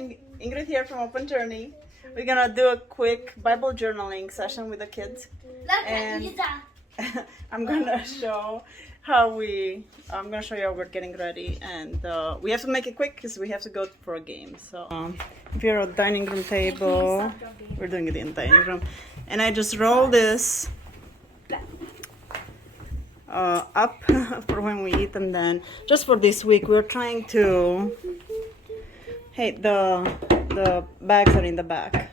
morning. Ingrid here from Open Journey. We're gonna do a quick Bible journaling session with the kids. And I'm gonna show I'm gonna show you how we're getting ready. And we have to make it quick because we have to go for a game. So if you're at dining room table, we're doing it in dining room. And I just roll this up for when we eat, and then just for this week we're trying to the bags are in the back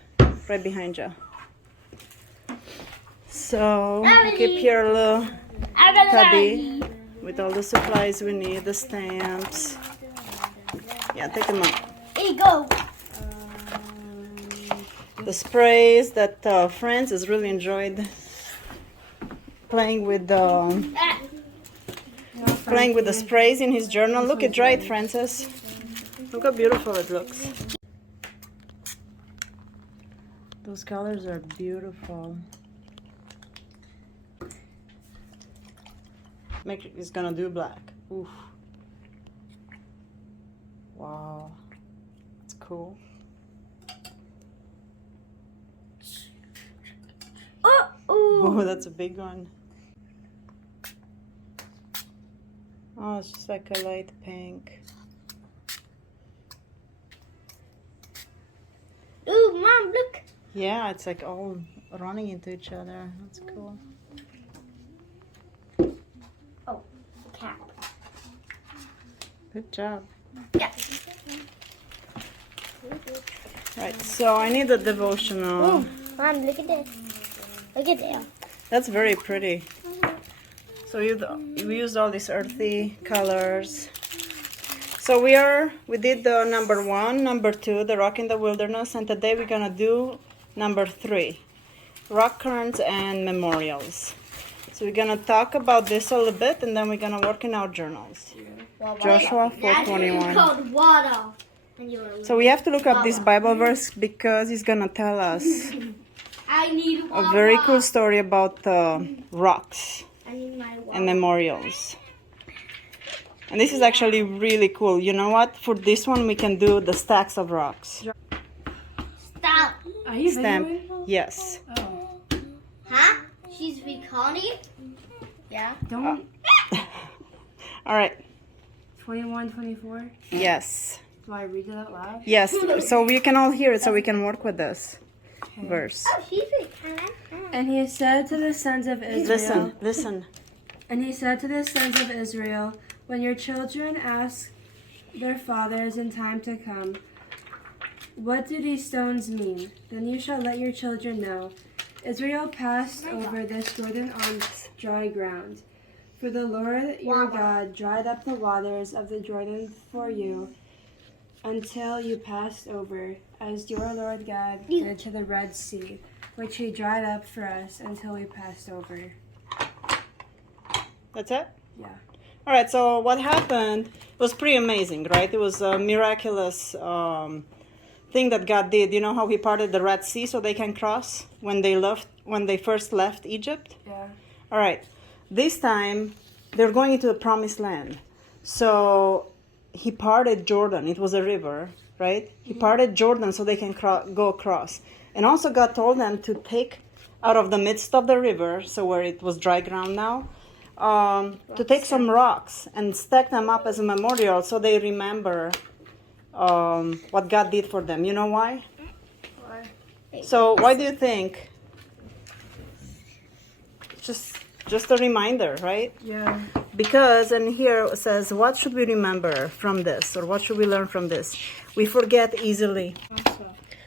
right behind you, so keep here a little cubby with all the supplies we need, the stamps. Yeah, take them out. Here you go. The sprays that Francis really enjoyed playing with the sprays in his journal. Look, it dried, Francis. Look how beautiful it looks. Those colors are beautiful. It's gonna do black. Oof. Wow, it's cool. Oh, that's a big one. Oh, it's just like a light pink. Ooh, Mom, look. Yeah, it's like all running into each other. That's cool. Oh, cap. Good job. Yeah. Right, so I need a devotional. Ooh, Mom, look at this. Look at that. That's very pretty. So we used all these earthy colors. So we did the number 1, number 2, the rock in the wilderness, and today we're gonna do number 3, rock currents and memorials. So we're gonna talk about this a little bit, and then we're gonna work in our journals. Joshua 4:21. Called water. So we have to look up this Bible verse because it's gonna tell us I need water. a very cool story about rocks I need my water. and memorials. And this is actually really cool. You know what? For this one, we can do the stacks of rocks. Stop. Are you Stamp. videoing? Yes. Oh. Huh? She's recording? Yeah. Don't. All right. 21, 24. Yes. Do I read it out loud? Yes. So we can all hear it, so we can work with this verse. Oh, she's recording. And he said to the sons of Israel. Listen. And he said to the sons of Israel, when your children ask their fathers in time to come, what do these stones mean? Then you shall let your children know. Israel passed over this Jordan on dry ground. For the Lord your God dried up the waters of the Jordan for you until you passed over, as your Lord God did to the Red Sea, which he dried up for us until we passed over. That's it? Yeah. All right, so what happened was pretty amazing, right? It was a miraculous thing that God did. You know how he parted the Red Sea so they can cross when they first left Egypt? Yeah. All right, this time they're going into the promised land. So he parted Jordan. It was a river, right? He parted Jordan so they can go across. And also God told them to take out of the midst of the river, so where it was dry ground now, to take some rocks and stack them up as a memorial so they remember what God did for them. You know why? Why? So why do you think? Just a reminder, right? Yeah. Because, and here it says, what should we remember from this? Or what should we learn from this? We forget easily.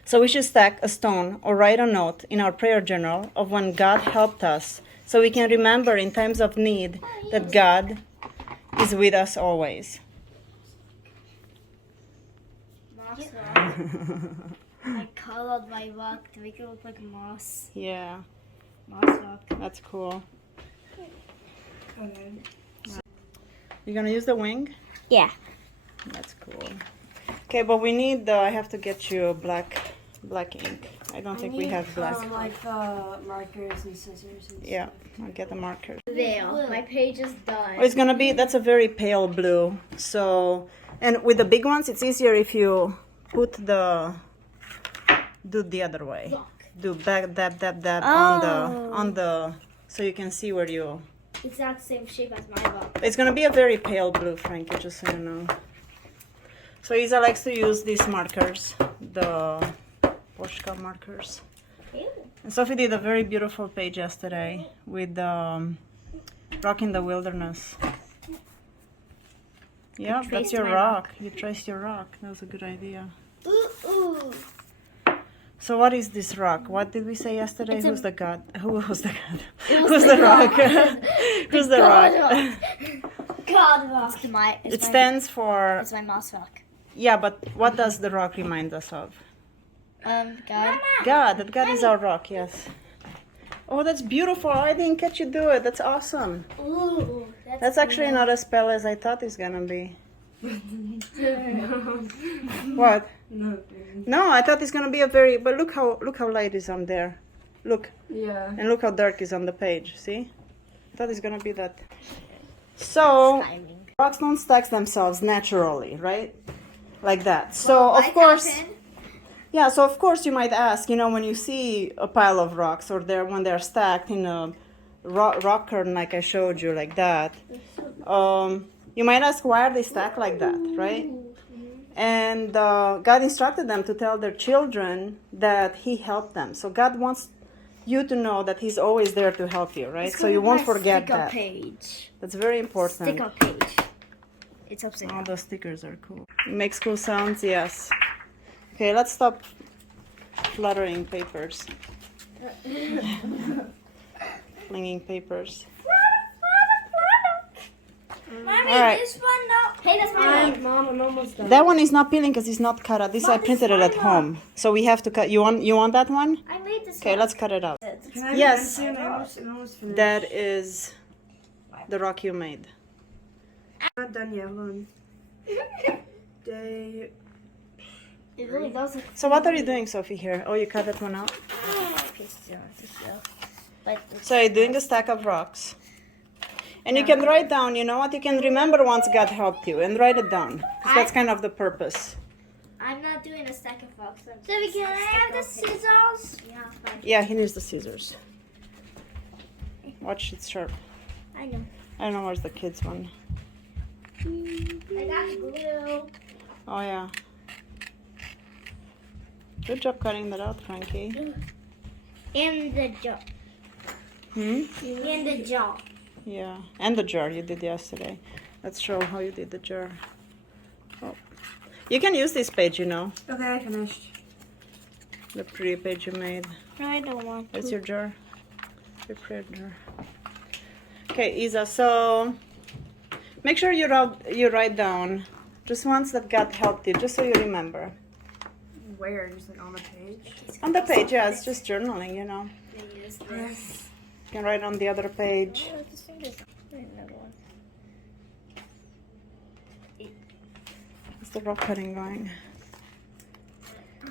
So we should stack a stone or write a note in our prayer journal of when God helped us, so we can remember in times of need that God is with us always. I colored my rock to make it look like moss. Yeah, Moss rock. that's cool. Okay. You're gonna use the wing? Yeah. That's cool. Okay, but we need I have to get you black ink. I don't think we have black. Like the markers and scissors and Yeah, I'll get the marker. There. My page is done. Oh, it's gonna be, that's a very pale blue. So, and with the big ones, it's easier if you put the, do the other way. Rock. Do back, dab Oh. on the, so you can see where you, Exact same shape as my rock. it's gonna be a very pale blue, Frankie, just so you know. So Isa likes to use these markers, the Poshka markers. Ew. And Sophie did a very beautiful page yesterday with rock in the wilderness. Yeah, that's traced your my rock. You traced your rock. That was a good idea. Ooh. So what is this rock? What did we say yesterday? It's Who's the god? Who was the god? It was Who's the the rock? god. Who's the rock? God rock. It stands for, It's my mouse rock. yeah, but what does the rock remind us of? God. God. That God is our rock, yes. Oh, that's beautiful. I didn't catch you do it. That's awesome. Ooh. That's actually not as pale as I thought it's gonna be. What? Nothing. No, I thought it's gonna be a very, but look how light is on there. Look, Yeah. and look how dark is on the page. See? I thought it's gonna be that. So rocks don't stack themselves naturally, right? Like that. So of course, yeah. So of course you might ask, you know, when you see a pile of rocks or when they're stacked in a rock curtain like I showed you, like that. You might ask, why are they stacked like that, right? And God instructed them to tell their children that He helped them. So God wants you to know that He's always there to help you, right? So you won't forget that. Page. That's very important. Sticker page. It's upside Oh, down. those stickers are cool. It makes cool sounds, yes. Okay, let's stop fluttering papers. Flinging papers. Mommy, All right. this one no. Hey, that's my rock. Mom, I'm almost done. That one is not peeling because it's not cut out. This I printed it at home, so we have to cut. You want that one? I made this. Okay, let's cut it out. Can I Yes. I'm almost finished. That is the rock you made. I'm not done yet. Hold on. Day. It really does look So what are you doing, Sophie? Here? Oh, you cut that one out. But So you're doing a stack of rocks. And you can write down, you know what, you can remember once God helped you and write it down. 'Cause that's kind of the purpose. I'm not doing a stack of rocks. So can I have the scissors? Yeah, fine. Yeah, he needs the scissors. Watch, it's sharp. I know. I don't know where's the kids one. I got glue. Oh yeah. Good job cutting that out, Frankie. In the jar. Hmm? In the jar. Yeah, and the jar you did yesterday. Let's show how you did the jar. Oh. You can use this page, you know. Okay, I finished. The pretty page you made. No, I don't want That's your jar. Your pretty jar. Okay, Isa, so make sure you write down just once that God helped you, just so you remember. Where? Just like on the page? On the page, yeah, it's just journaling, you know. Use this. You can write on the other page. How's the rock cutting going?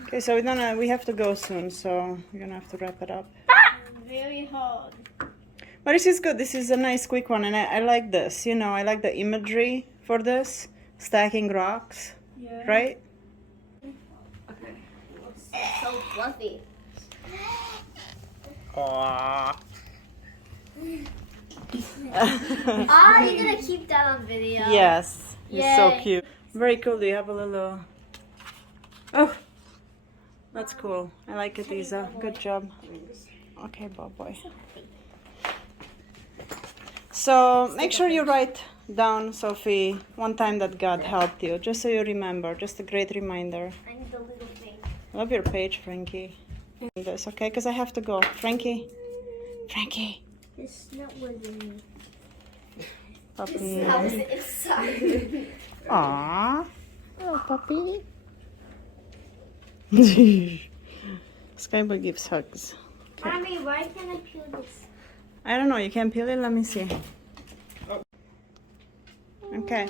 Okay, so we have to go soon, so we're gonna have to wrap it up. Very hard. But this is good. This is a nice quick one, and I like this. You know, I like the imagery for this, stacking rocks, Yeah. right? Okay. So fluffy. Aww. Ah, you're gonna keep that on video. Yes, it's so Yay. cute. Very cool. Do you have a little? Oh, that's cool. I like it, Isa. Good job. Okay, Bob boy. So make sure you write down, Sophie, one time that God helped you, just so you remember. Just a great reminder. I need the little thing. Love your page, Frankie. This, okay? Because I have to go. Frankie. It's not within me. Puppy. That was the inside. Aww. Oh, puppy. Skyboy gives hugs. Mommy, why can't I peel this? I don't know. You can peel it. Let me see. Okay.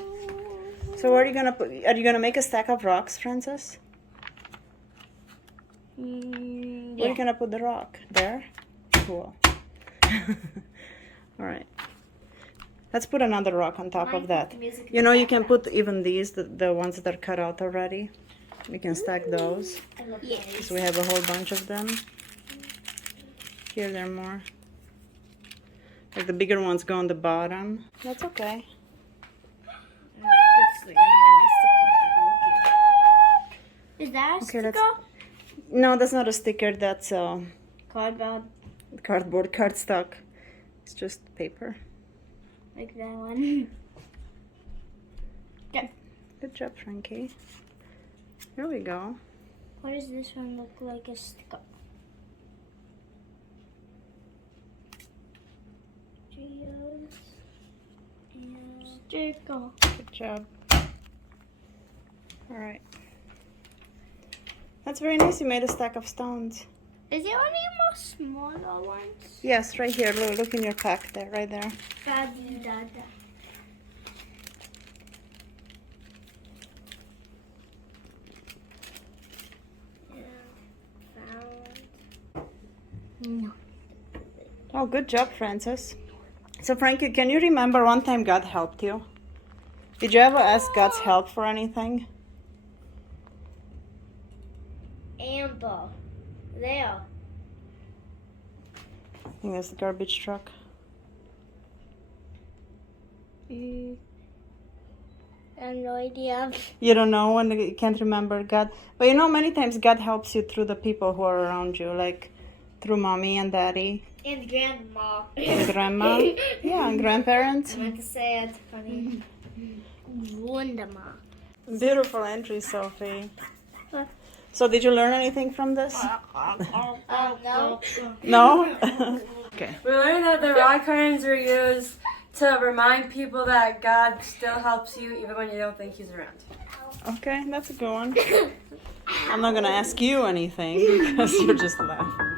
So where are you gonna put? Are you gonna make a stack of rocks, Francis? Where are you gonna put the rock? There? Cool. Alright. Let's put another rock on top of that. You know, you can put even these, the ones that are cut out already. We can stack those. Yes. So we have a whole bunch of them. Here there are more. Like the bigger ones go on the bottom. That's okay. Is that a Okay, sticker? that's- No, that's not a sticker. That's Cardboard, cardboard, cardstock. It's just paper. like that one. Good job, Frankie. Here we go. What does this one look like? A sticker. Geos and sticker. Good job. All right. That's very nice. You made a stack of stones. Is there any more smaller ones? Yes, right here. Look in your pack there, right there. Da-da-da-da. Oh, good job, Francis. So, Frankie, can you remember one time God helped you? Did you ever ask God's help for anything? Amber. There. I think that's the garbage truck. I have no idea. You don't know when you can't remember God. But you know, many times God helps you through the people who are around you, like through mommy and daddy. And grandma. And grandma. Yeah, and grandparents. I meant to say it's funny. Wunderma. Beautiful entry, Sophie. So did you learn anything from this? No. No? Okay. We learned that the rock coins were used to remind people that God still helps you even when you don't think He's around. Okay, that's a good one. I'm not going to ask you anything because you're just laughing.